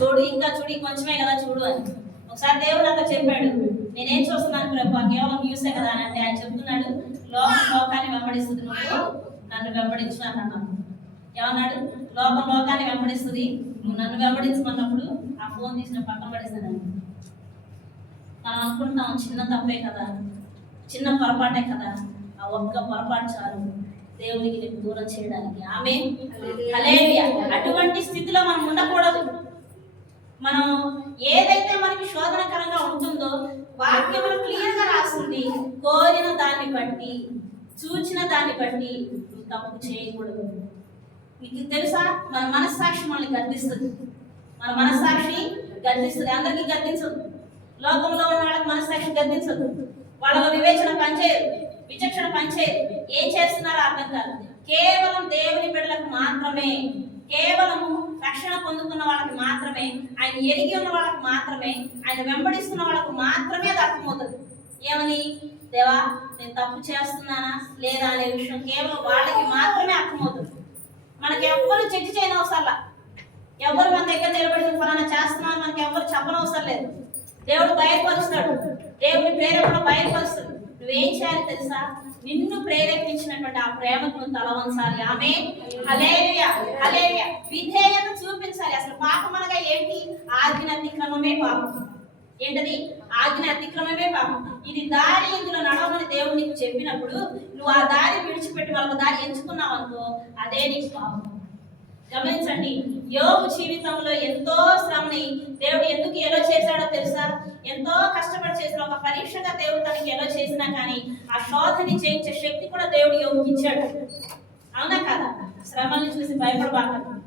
చూడు ఇంకా చూడు కొంచెమే కదా చూడు అని. ఒకసారి దేవుడు నాతో చెప్పాడు నేనేం చూస్తున్నాను ప్రభు? కేవలం న్యూసే కదా అని. అంటే ఆయన చెప్తున్నాడు లోకం లోకాన్ని వెంబడిస్తుంది నువ్వు నన్ను వెంబడించు అని అన్నాను ఏమన్నాడు? లోకం లోకాన్ని వెంబడిస్తుంది నువ్వు నన్ను వెంబడించమన్నప్పుడు ఆ ఫోన్ తీసిన పక్కన పడేస్తాను మనం అనుకుంటాం చిన్న తప్పే కదా చిన్న పొరపాటే కదా ఆ ఒక్క పొరపాటు చాలు దేవునికి నీకు దూరం చేయడానికి. ఆమె. అటువంటి స్థితిలో మనం ఉండకూడదు. మనం ఏదైతే మనకి శోధనకరంగా ఉంటుందో వాక్యములు క్లియర్గా రాస్తుంది. కోరిన దాన్ని బట్టి చూచిన దాన్ని బట్టి తప్పు చేయకూడదు. మీకు తెలుసా? మన మనస్సాక్షి మనల్ని గర్దిస్తుంది మన మనస్సాక్షి గర్దిస్తుంది అందరికీ గర్దించదు లోకంలో ఉన్న వాళ్ళకి మనస్సాక్షి గర్దించదు వాళ్ళలో వివేచన పనిచేయదు. విచక్షణ పనిచేయదు. ఏం చేస్తున్నారో అర్థం కాదు. కేవలం దేవుని బిడ్డలకు మాత్రమే కేవలము చదువుకున్న వాళ్ళకి మాత్రమే ఆయన ఎరిగి ఉన్న వాళ్ళకి మాత్రమే ఆయన వెంబడిస్తున్న వాళ్ళకు మాత్రమే అది అర్థమవుతుంది. ఏమని? దేవా నేను తప్పు చేస్తున్నానా లేదా అనే విషయం కేవలం వాళ్ళకి మాత్రమే అర్థమవుతుంది. మనకి ఎవ్వరు జడ్జి చేయని అవసరంలా ఎవరు మన దగ్గర నిలబడిన ఫలానా చేస్తున్నా మనకి ఎవరు చెప్పనవసరం లేదు. దేవుడు బయలుపరుస్తాడు. దేవుని ప్రేరేపణ బయలుపరుస్తాడు. నువ్వేం చేయాలి తెలుసా? నిన్ను ప్రేరేపించినటువంటి ఆ ప్రేమకు నువ్వు ఆమె హలేలుయ హలేలుయ విధేయత చూపించాలి. అసలు పాపం అనగా ఏంటి? ఆజ్ఞ అతిక్రమమే పాపం. ఏంటది? ఆజ్ఞ అతిక్రమమే పాపం. ఇది దారి ఇందులో నడవమని దేవుడు నీకు చెప్పినప్పుడు నువ్వు ఆ దారి విడిచిపెట్టి వాళ్ళ దారి ఎంచుకున్నావు అనుకో అదే నీకు పాపం. గమనించండి. యోగు జీవితంలో ఎంతో శ్రమని దేవుడు ఎందుకు ఎలా చేశాడో తెలుసా? ఎంతో కష్టపడి చేసిన ఒక పరీక్షగా దేవుడు తనకి ఎలా చేసినా కానీ ఆ శోధని చేయించే శక్తి కూడా దేవుడు యోగుకి ఇచ్చాడు. అవునా కదా? శ్రమల్ని చూసి భయపడబాక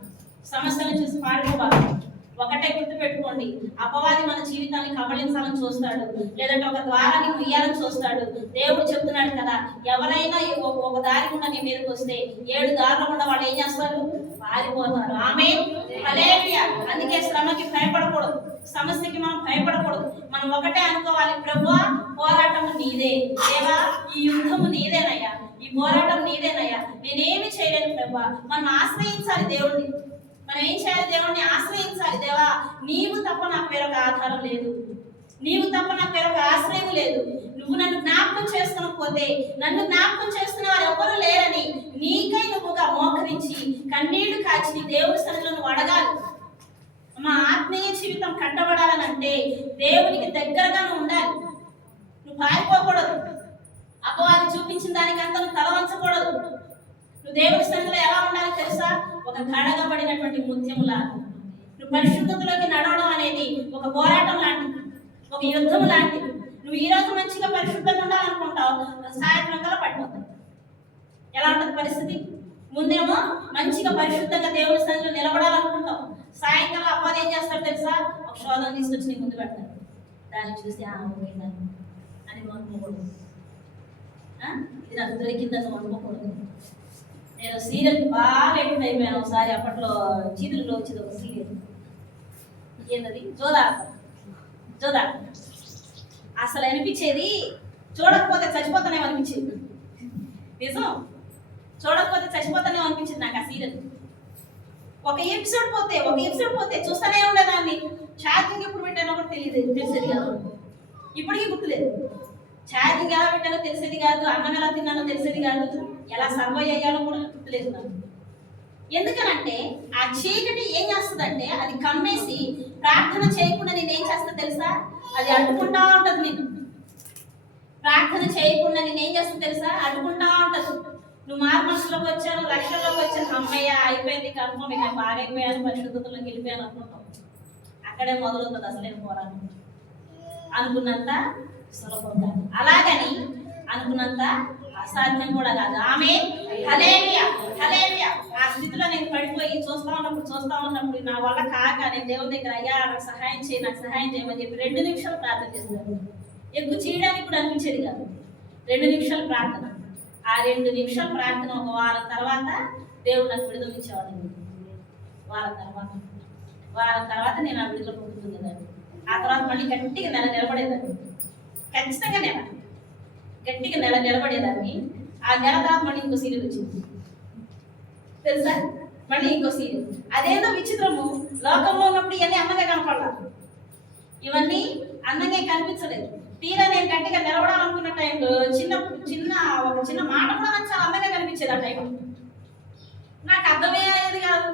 సమస్యలను చూసి పారిపోబాక ఒకటే గుర్తు పెట్టుకోండి అపవాది మన జీవితాన్ని కబళించాలని చూస్తాడు. లేదంటే ఒక ద్వారాన్ని ముయ్యాలని చూస్తాడు. దేవుడు చెప్తున్నాడు కదా ఎవరైనా ఒక- ఒక దారి గుండా నీ మీదకి వస్తే ఏడు దారుల గుండా వాళ్ళు ఏం చేస్తారు? పారిపోతారు ఆమె అందుకే శ్రమకి భయపడకూడదు. సమస్యకి మనం భయపడకూడదు. మనం ఒకటే అనుకోవాలి ప్రభు పోరాటం నీదే. దేవా ఈ యుద్ధము నీదేనయ్యా. ఈ పోరాటం నీదేనయ్యా. నేనేమి చేయలేను ప్రభు. మనం ఆశ్రయించాలి దేవుణ్ణి. మనం ఏం చేయాలి దేవుణ్ణి? ఆశ్రయించాలి. దేవా నీవు తప్ప నాకు వేరొక ఆధారం లేదు. నీవు తప్ప నాకు వేరొక ఆశ్రయం లేదు. నువ్వు నన్ను జ్ఞాపకం చేసుకోకపోతే నన్ను జ్ఞాపకం చేసుకున్న వారు ఎవరు లేరని నీకై నువ్వుగా మోకరించి కన్నీళ్ళు కాచి నీ దేవుడి అడగాలి మా ఆత్మీయ జీవితం కట్టబడాలంటే దేవునికి దగ్గరగా నువ్వు ఉండాలి. నువ్వు పారిపోకూడదు. అపవాది చూపించిన దానికంతా నువ్వు తల వంచకూడదు. నువ్వు దేవుడి సన్నిధిలో ఎలా ఉండాలి తెలుసా? ఒక కడగబడినటువంటి ముత్యంలా నువ్వు పరిశుద్ధతలోకి నడవడం అనేది ఒక పోరాటం లాంటిది. ఒక యుద్ధం లాంటిది. నువ్వు ఈ రోజు మంచిగా పరిశుద్ధంగా ఉండాలనుకుంటావు సాయంత్రం కల్లా పడిపోతావు. ఎలా ఉంటుంది పరిస్థితి? ముందేమో మంచిగా పరిశుద్ధంగా దేవుడి సన్నిధిలో నిలబడాలనుకుంటాం. సాయంకాలం అబ్బాయి ఏం చేస్తాడు తెలుసా? ఒక శోధన తీసుకొచ్చి నీ ముందు పెడతాడు దాన్ని చూసి ఆ అని అనుకోకూడదు ఇది నాకు దొరికిందని నువ్వు అనుకోకూడదు నేను సీరియల్ బాగా ఎక్కువ అయిపోయాను ఒకసారి అప్పట్లో చీతుల్లో వచ్చేది ఒక సీరియల్. ఏంటది? జోదా. జోదా. అసలు అనిపించేది చూడకపోతే చచ్చిపోతానేమో అనిపించేది. నిజం? చూడకపోతే చచ్చిపోతానే అనిపించింది నాకు ఆ సీరియల్. ఒక ఎపిసోడ్ పోతే ఒక ఎపిసోడ్ పోతే చూస్తూనే ఉండేదాన్ని. ఛార్జింగ్ ఎప్పుడు పెట్టానో కూడా తెలియదు తెలిసేది కాదు. ఇప్పటికీ గుర్తులేదు. ఛార్జింగ్ ఎలా పెట్టానో తెలిసేది కాదు అన్నం ఎలా తిన్నానో తెలిసేది కాదు. ఎలా సర్వై అయ్యానో కూడా గుర్తులేదు నాకు. ఎందుకనంటే ఆ చీకటి ఏం చేస్తుందంటే అది కమ్మేసి ప్రార్థన చేయకుండా నేను ఏం చేస్తా తెలుసా? అది అడ్డుకుంటా ఉంటుంది నేను ప్రార్థన చేయకుండా నేను ఏం చేస్తా తెలుసా? అడ్డుకుంటా ఉంటుంది. నువ్వు మారు మనసులోకి వచ్చాను లక్ష్యంలోకి వచ్చాను అమ్మయ్య అయిపోయింది కన్ఫర్మ్. ఇక బాగా అయిపోయాను పరిశుద్ధతలోకి వెళ్ళిపోయాను అనుకుంటాం. అక్కడే మొదలవుతుంది అసలేని పోరాను అనుకున్నంత సులభం కాదు. అలాగని అనుకున్నంత అసాధ్యం కూడా కాదు. ఆమె హలేలియా హలేలియా ఆ స్థితిలో నేను పడిపోయి చూస్తా ఉన్నప్పుడు చూస్తా ఉన్నప్పుడు నా వల్ల కాక నేను దేవుని దగ్గర అయ్యా నాకు సహాయం చేయి నాకు సహాయం చేయమని చెప్పి రెండు నిమిషాలు ప్రార్థన చేస్తాను. ఎక్కువ చేయడానికి కూడా అనిపించేది కాదు. రెండు నిమిషాలు ప్రార్థన. ఆ రెండు నిమిషాల ప్రార్థన ఒక వారం తర్వాత దేవుడు నాకు విడుదల ఇచ్చేవాడు వారం తర్వాత. వారం తర్వాత నేను ఆ విడుదల పొందుతుండేదాన్ని ఆ తర్వాత మళ్ళీ గట్టిగా నెల నిలబడేదాన్ని. ఖచ్చితంగా నెల. గట్టిగా నెల నిలబడేదాన్ని. ఆ నెల తర్వాత మళ్ళీ ఇంకో సీరియల్ వచ్చింది. తెలుసా? మళ్ళీ ఇంకో సీరియల్. అదేదో విచిత్రము. లోకంలో ఉన్నప్పుడు ఇవన్నీ అమ్మగా ఇవన్నీ అందంగా కనిపించలేదు. తీరా నేను గట్టిగా నిలబడాలనుకున్న టైంలో చిన్న చిన్న ఒక చిన్న మాట కూడా నాకు చాలా అందంగా కనిపించేది ఆ టైంలో నాకు అర్థమే అయ్యేది కాదు.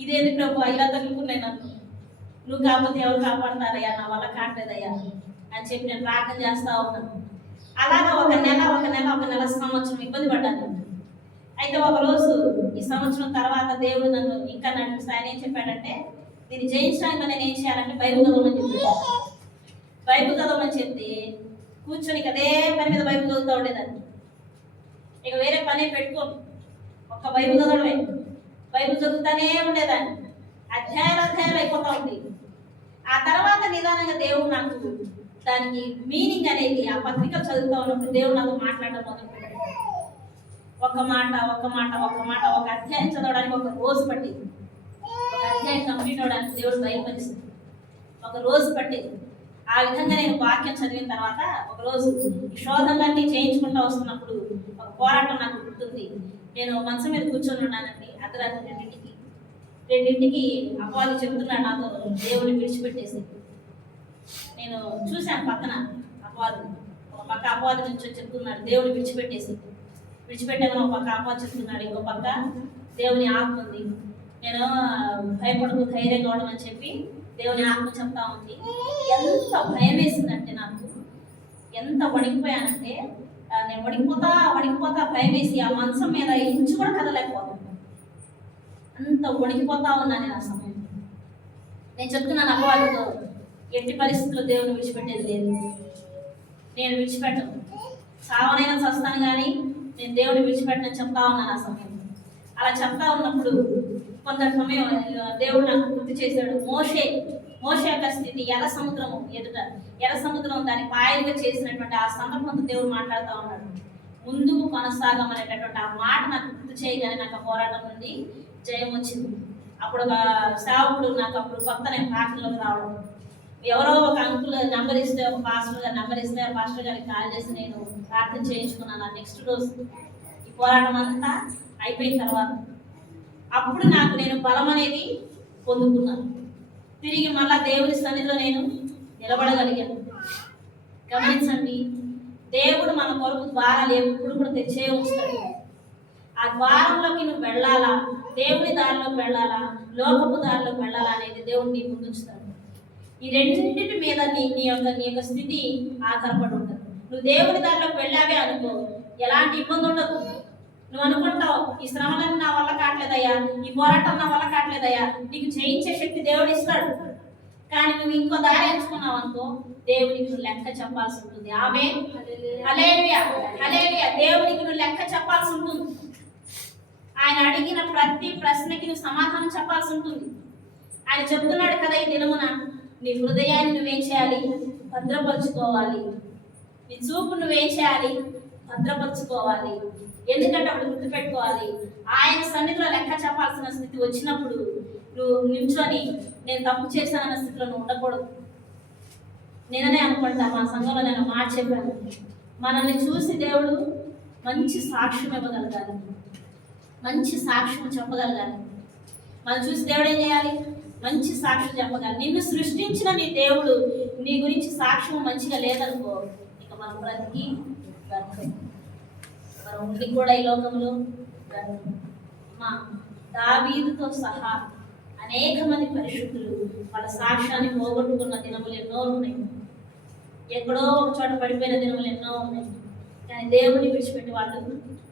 ఇదేంది ప్రభు? ఇలా తగ్గుకున్నాయి నన్ను. నువ్వు కాకపోతే ఎవరు కాపాడతారయ్యా? నా వల్ల కావట్లేదయ్యా అని చెప్పి నేను ప్రార్థన చేస్తా ఉన్నాను. అలాగా ఒక నెల ఒక నెల ఒక నెల సంవత్సరం ఇబ్బంది పడ్డాను. అయితే ఒక రోజు ఈ సంవత్సరం తర్వాత దేవుడు నన్ను ఇంకా నడిపిస్తా ఆయన ఏం చెప్పాడంటే దీన్ని జయించడానికి నేను ఏం చేయాలంటే బైబుల్ చదవమని చెప్పాడు. బైబుల్ చదవమని చెప్తే కూర్చొని అదే పని మీద బైబుల్ చదువుతూ ఉండేదాన్ని. ఇక వేరే పని పెట్టుకోను ఒక్క బైబుల్ చదవడమే. బైబుల్ చదువుతానే ఉండేదాన్ని. అధ్యాయాలు అధ్యాయాలు అయిపోతూ ఉంది ఆ తర్వాత నిదానంగా దేవుడు నాకు దానికి మీనింగ్ అనేది ఆ పత్రిక చదువుతూ ఉన్నప్పుడు దేవుడు నాతో మాట్లాడడం మొదలుపెట్టాడు. ఒక మాట ఒక మాట ఒక మాట ఒక అధ్యాయం చదవడానికి ఒక రోజు పట్టింది. ఒక అధ్యాయం కంప్లీట్ అవడానికి దేవుడు బయలుపరిచింది. ఒక రోజు పట్టింది. ఆ విధంగా నేను వాక్యం చదివిన తర్వాత ఒకరోజు శోధనలన్నీ చేయించుకుంటూ వస్తున్నప్పుడు ఒక పోరాటం నాకు గుర్తుంది. నేను మంచం మీద కూర్చొని ఉన్నానండి. అర్ధరాత్రి రెండింటికి. రెండింటికి అపవాది చెబుతున్నాడు నాతో దేవుని విడిచిపెట్టేసి. నేను చూశాను పక్కన అపవాదు. ఒక పక్క అపవాది నుంచి చెప్తున్నాడు దేవుని విడిచిపెట్టేసి. విడిచిపెట్టామని ఒక పక్క అపవాది చెప్తున్నాడు ఇంకో పక్క దేవుని ఆత్మ ఉంది. నేను భయపడకు ధైర్యంగా ఉండమని చెప్పి దేవుని ఆత్మ చెప్తా ఉంది. ఎంత భయం వేసిందంటే నాకు. ఎంత వణికిపోయానంటే నేను వణికిపోతా వణికిపోతా భయం వేసి ఆ మంచం మీద ఇంచు కూడా కదలేకపోతాను అంత వణికిపోతా ఉన్నా నేను ఆ సమయం నేను చెప్తున్నాను అపవాదితో ఎట్టి పరిస్థితుల్లో దేవుని విడిచిపెట్టేది లేదు. నేను విడిచిపెట్టను. సావనైనా చస్తాను కానీ నేను దేవుని విడిచిపెట్టనని చెప్తా ఉన్నాను ఆ సమయం అలా చెప్తా ఉన్నప్పుడు కొంత సమయం దేవుడు నాకు గుర్తు చేశాడు. మోషే మోషే యొక్క స్థితి ఎర్ర సముద్రము ఎదుట. ఎర్ర సముద్రం దాని పాయలుగా చేసినటువంటి ఆ సందర్భంతో దేవుడు మాట్లాడుతూ ఉన్నాడు. ముందుకు కొనసాగమనేటటువంటి ఆ మాట నాకు గుర్తు చేయగానే నాకు ఆ పోరాటం నుండి జయం వచ్చింది. అప్పుడు ఒక సేవకుడు నాకు అప్పుడు కొత్త నేను ప్రార్థనలోకి రావడం. ఎవరో ఒక అంకుల్ నెంబర్ ఇస్తే ఒక పాస్టర్ గారు నెంబర్ ఇస్తే పాస్టర్ గారికి కాల్ చేసి నేను ప్రార్థన చేయించుకున్నాను. నెక్స్ట్ రోజు ఈ పోరాటం అంతా అయిపోయిన తర్వాత అప్పుడు నాకు నేను బలం అనేది పొందుకున్నాను. తిరిగి మళ్ళా దేవుని సన్నిధిలో నేను నిలబడగలిగాను. గమనించండి దేవుడు మన కొరకు ద్వారాలు ఎప్పుడు కూడా తెచ్చే ఉంచుతాడు ఆ ద్వారంలోకి నువ్వు వెళ్ళాలా? దేవుని దారిలోకి వెళ్ళాలా? లోకపు దారిలోకి వెళ్ళాలా అనేది దేవుడు నీ ముందుంచుతాడు ఈ రెండింటి మీద నీ నీ యొక్క నీ యొక్క స్థితి ఆధారపడి ఉంటుంది. నువ్వు దేవుని దారిలోకి వెళ్ళావే అనుకో ఎలాంటి ఇబ్బంది ఉండదు నువ్వు అనుకుంటావు ఈ శ్రమలన్నీ కావట్లేదయ్యా. ఈ పోరాటం నా వల్ల కావట్లేదయ్యా. నీకు జయించే శక్తి దేవుడు ఇస్తాడు. కానీ నువ్వు ఇంకో దారి ఎంచుకున్నావు అనుకో దేవునికి నువ్వు లెక్క చెప్పాల్సి ఉంటుంది. ఆమె హలేలుయా దేవునికి నువ్వు లెక్క చెప్పాల్సి ఉంటుంది. ఆయన అడిగిన ప్రతి ప్రశ్నకి నువ్వు సమాధానం చెప్పాల్సి ఉంటుంది. ఆయన చెప్తున్నాడు కదా ఈ దినమున నీ హృదయాన్ని నువ్వేం చేయాలి? భద్రపరుచుకోవాలి. నీ చూపు నువ్వేం చేయాలి? భద్రపరుచుకోవాలి. ఎందుకంటే అప్పుడు గుర్తుపెట్టుకోవాలి. ఆయన సన్నిధిలో లెక్క చెప్పాల్సిన స్థితి వచ్చినప్పుడు నువ్వు నించొని నేను తప్పు చేశానన్న స్థితిలో నువ్వు ఉండకూడదు. నేననే అనుకుంటా మా సంఘంలో నేను మాట చెప్పాను. మనల్ని చూసి దేవుడు మంచి సాక్ష్యం ఇవ్వగలగాలి. మంచి సాక్ష్యం చెప్పగలగాలి. మనం చూసి దేవుడు ఏం చేయాలి? మంచి సాక్ష్యం చెప్పగలరు నిన్ను సృష్టించిన నీ దేవుడు నీ గురించి సాక్ష్యం మంచిగా లేదనుకో ఇక మనం బ్రతికి ఉంది కూడా ఈ లోకంలో మా దావీదుతో సహా అనేక మంది పరిశుద్ధులు వాళ్ళ సాక్ష్యాన్ని పోగొట్టుకున్న దినములు ఎన్నో ఉన్నాయి. ఎక్కడో ఒక చోట పడిపోయిన దినములు ఎన్నో ఉన్నాయి. కానీ దేవుడిని విడిచిపెట్టి వాళ్ళు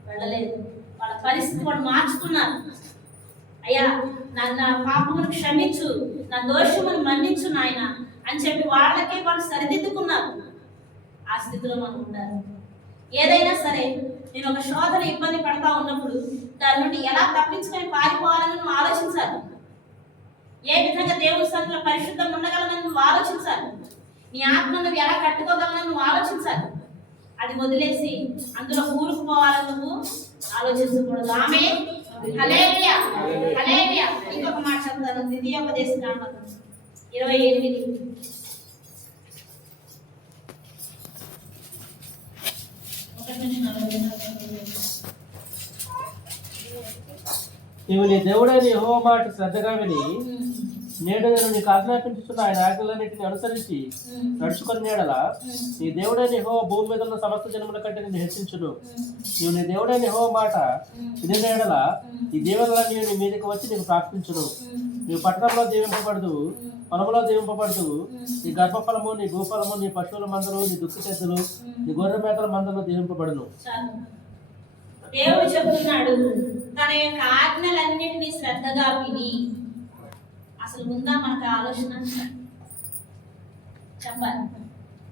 వెళ్ళలేదు. వాళ్ళ పరిస్థితి వాళ్ళు మార్చుకున్నారు. అయ్యా నా నా పాపమును క్షమించు నా దోషమును మన్నించు నాయన అని చెప్పి వాళ్ళకే వాళ్ళు సరిదిద్దుకున్నారు. ఆ స్థితిలో మనం ఉండాలి. ఏదైనా సరే నేను ఒక శోధన ఇబ్బంది పడతా ఉన్నప్పుడు దాని నుండి ఎలా తప్పించుకొని పారిపోవాలని నువ్వు ఆలోచించాలి. ఏ విధంగా దేవుడి సన్నిధిలో పరిశుద్ధం ఉండగలనని నువ్వు ఆలోచించాలి. నీ ఆత్మను నువ్వు ఎలా కట్టుకోగలనని నువ్వు ఆలోచించాలి. అది వదిలేసి అందులో కూరుకుపోవాలని నువ్వు ఆలోచించకూడదు. ఆమె ఇంకొక మాట చెప్తాను. ద్వితీయోపదేశ ఇరవై ఎనిమిది ఒకటి నుంచి నలభై నీవు నీ దేవుడైన యెహోవా మాట శ్రద్ధగా విని నేడు నేను నీకు ఆజ్ఞాపించుతున్న ఆయన ఆజ్ఞలన్నిటిని అనుసరించి నడుచుకుని నేడల నీ దేవుడైన యెహోవా భూమి మీద ఉన్న సమస్త జనముల కంటే నేను హెచ్చించును. నీవు నీ దేవుడైన యెహోవా మాట ఉమ్, నేడల ఈ దేవుళ్ళ నీవు నీ మీదకి వచ్చి నీకు ప్రార్థించును. నీవు పట్టణంలో దీవింపబడదు పొలంలో దీవింపబడదు నీ గర్భఫలము నీ భూఫలము నీ పశువుల మందలు నీ దుక్కు చెద్దలు నీ గొర్రె మేకల మందలు దీవింపబడును చాలు. దేవుడు చెప్తున్నాడు తన యొక్క ఆజ్ఞలన్నింటినీ శ్రద్ధగా విని. అసలు ఉందా మనకు ఆలోచన? చెప్పాలి.